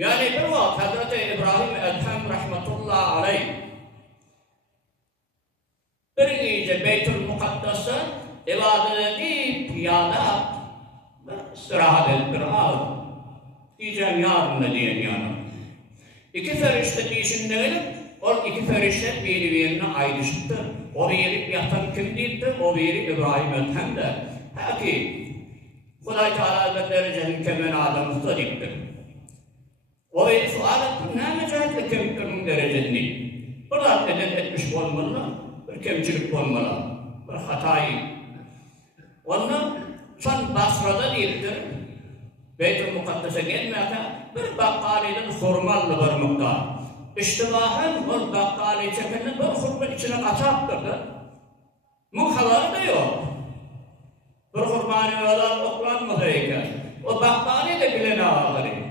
Yani bir vakit Hazreti İbrahim Edhem rahmetullahi aleyh bir gece Beytül Mukaddes'e ibadet edip piyada istirahat ettir ağır. Diyeceğim yarın ne diyen yana. İki ferişte diyişinde gelip o iki ferişte birbirine ayrıştı. O biri yatan kimdiydi, o biri İbrahim Edhem de. Peki Kuday Teala Hazretleri Celle adamızda diktir. O sual ettim, ne mücadele kemiklerin derecesini? Burada etmiş olmalı, bir kemçilik olmalı, bir hatayı. Onu son Basra'da değildir. Beyt-i Mukaddes'e gelmeden bir bakkaliden hurmalı bir miktar. İştibahen o bakkali çekini bir hurma içine kaçaktırdı. Muhaları da yok. Bir hurmanı olan oklanmadıyken o bakkali de bilene ağları.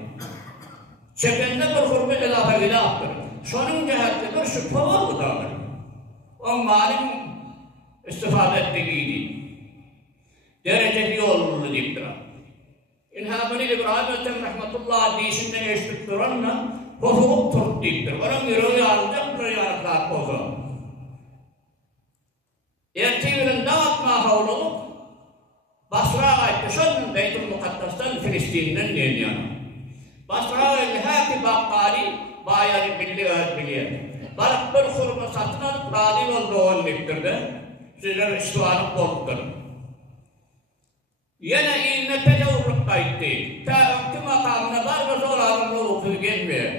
Çekende bir hurma ilahı ilahtır. Şunun cihetli bir şüphe var mı dağılır? O malum istifade ettiğiydi. Dereceli yolunu deyiptir. İnhamını İbrahim Ethem rahmetullahi deyişinden eşlik duranla hofuk turt deyiptir. Onun yürüyü alacak, buraya alacak hofuk. Ertiğinin dağıtma havluluk Basra'ya aitti. Şunun Beyt-i Mukaddes'ten Filistin'den deniyor. Basra'ya lihâki bakkali bayanı biliyor. Barak bir hurma satın alıp radil olduğunu diktirdi. Sizler istivarı korktur. Yine ilme tecavürlük kayıttı. Ki makamına var ve zor ağırlığı okuyu gelmiyor.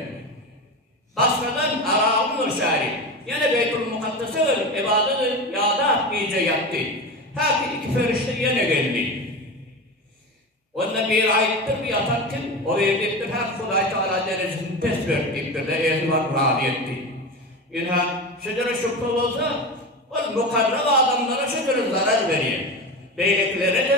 Basra'dan Arağın Nurşari. Yine Beytül Mukaddes'e verip ibadet yağda iyice yattı. Ta ki iki ferişte yine geldi. Onda bir ayettir, bir yatarken o verdiktir, hep Kuday Teala derecesini test verdiktir de ezvar râdi etti. Yine şöyle şüphe olsa, o mukarrab adamlara şöyle zarar veriyor. Beyliklere de